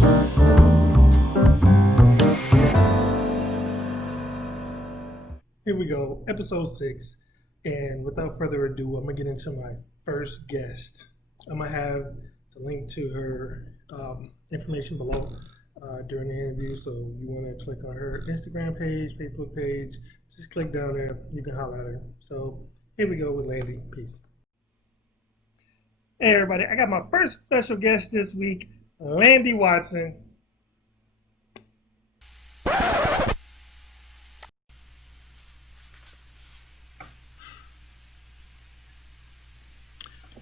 Here we go, episode 6. And without further ado, I'm going to get into my first guest. I'm going to have the link to her information below during the interview. So you want to click on her Instagram page, Facebook page, just click down there. You can holler at her. So here we go with Landi. Peace. Hey, everybody. I got my first special guest this week, Landi Watson.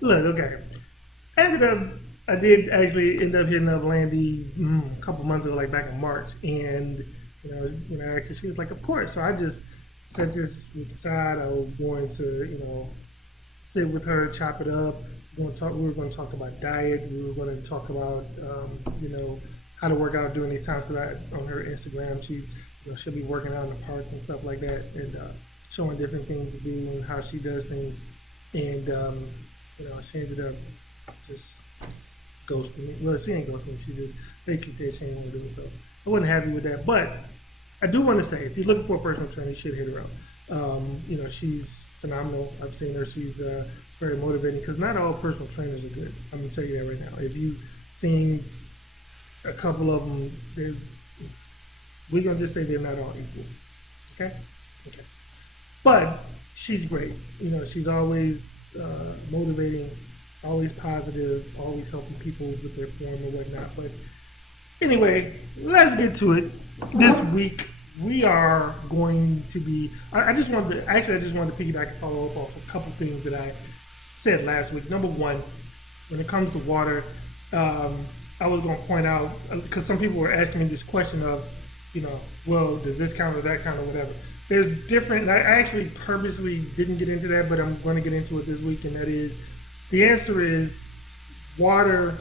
Look, okay. Ended up, I did actually end up hitting up Landi a couple months ago, like back in March, and when I asked her, she was like, "Of course." So I just set this week aside. I was going to, sit with her, chop it up. We were going to talk about diet. We were going to talk about, how to work out during these times. Because on her Instagram, she'll be working out in the park and stuff like that, and showing different things to do and how she does things. And she ended up just ghosting me. Well, she ain't ghosting me. She just basically said she didn't want to do it. So I wasn't happy with that. But I do want to say, if you're looking for a personal trainer, you should hit her up. She's phenomenal. I've seen her. She's very motivating because not all personal trainers are good. I'm going to tell you that right now. If you've seen a couple of them, we're going to just say they're not all equal. Okay? Okay. But she's great. She's always motivating, always positive, always helping people with their form and whatnot. But anyway, let's get to it. This week we are going to be. I just wanted to piggyback and follow up off a couple things that I said last week. Number one, when it comes to water, I was going to point out because some people were asking me this question of, well, does this count or that count or whatever. There's different. I actually purposely didn't get into that, but I'm going to get into it this week, and that is the answer is water.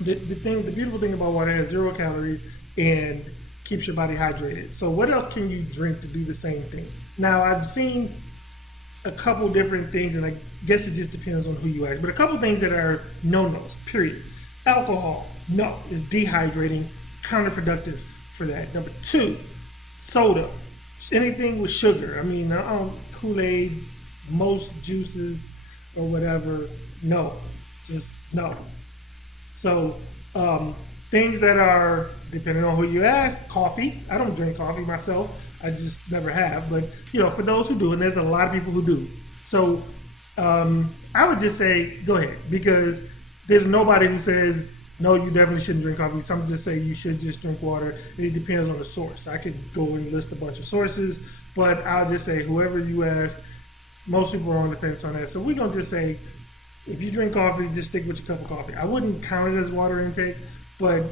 The beautiful thing about water has 0 calories and keeps your body hydrated. So what else can you drink to do the same thing? Now I've seen a couple different things, and I guess it just depends on who you ask. But a couple things that are no-nos. Period. Alcohol, no, is dehydrating, counterproductive for that. Number 2, soda. Anything with sugar. I mean, Kool-Aid, most juices or whatever, no, just no. So things that are, depending on who you ask, coffee. I don't drink coffee myself. I just never have. But, for those who do, and there's a lot of people who do. So I would just say, go ahead, because there's nobody who says, no, you definitely shouldn't drink coffee. Some just say you should just drink water. It depends on the source. I could go and list a bunch of sources, but I'll just say whoever you ask, most people are on the fence on that. So we're going to just say, if you drink coffee, just stick with your cup of coffee. I wouldn't count it as water intake, but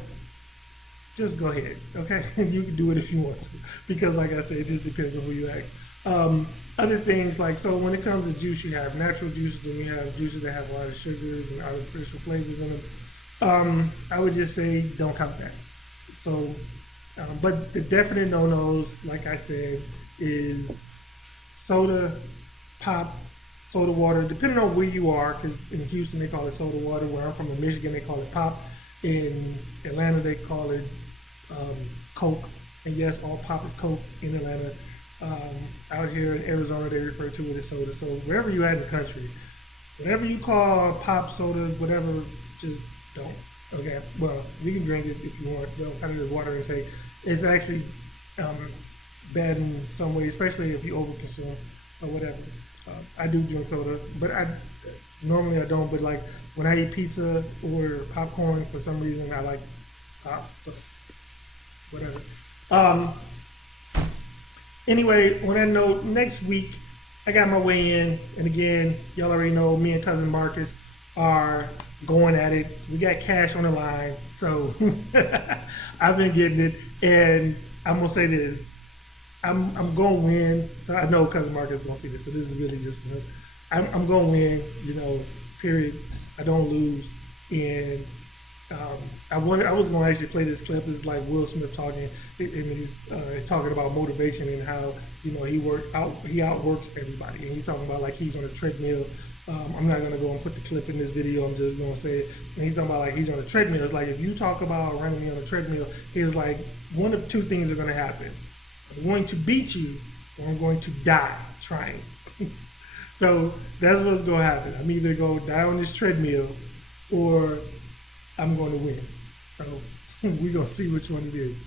just go ahead, okay? You can do it if you want to, because like I said, it just depends on who you ask. Other things so when it comes to juice, you have natural juices, then you have juices that have a lot of sugars and artificial flavors in them. I would just say don't count that. So, but the definite no-nos, like I said, is soda, pop, soda water, depending on where you are, because in Houston they call it soda water. Where I'm from in Michigan, they call it pop. In Atlanta, they call it Coke. And yes, all pop is Coke in Atlanta. Out here in Arizona, they refer to it as soda. So wherever you're at in the country, whatever you call pop, soda, whatever, just don't. Okay, well, you can drink it if you want. Don't kind of the water intake. It's actually bad in some ways, especially if you overconsume or whatever. I do drink soda, but normally I don't. But like when I eat pizza or popcorn, for some reason I like pop. So whatever. Anyway, on that note, next week I got my weigh in, and again, y'all already know me and cousin Marcus are going at it. We got cash on the line, so I've been getting it, and I'm gonna say this: I'm gonna win. So I know cousin Marcus is gonna see this, so this is really just for him. I'm gonna win. Period. I don't lose, and I was going to actually play this clip. It's like Will Smith talking, and he's talking about motivation and how he outworks everybody, and he's talking about like he's on a treadmill I'm not gonna go and put the clip in this video. I'm just gonna say it. And he's talking about like he's on a treadmill. It's like if you talk about running me on a treadmill, he was like one of two things are gonna happen. I'm going to beat you, or I'm going to die trying. So that's what's gonna happen. I'm either gonna die on this treadmill, or I'm gonna win. So we're gonna see which one it is.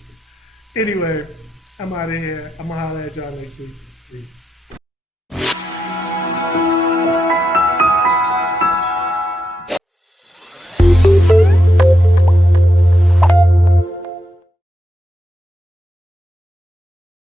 Anyway, I'm out of here. I'm gonna holler at y'all next week. Peace.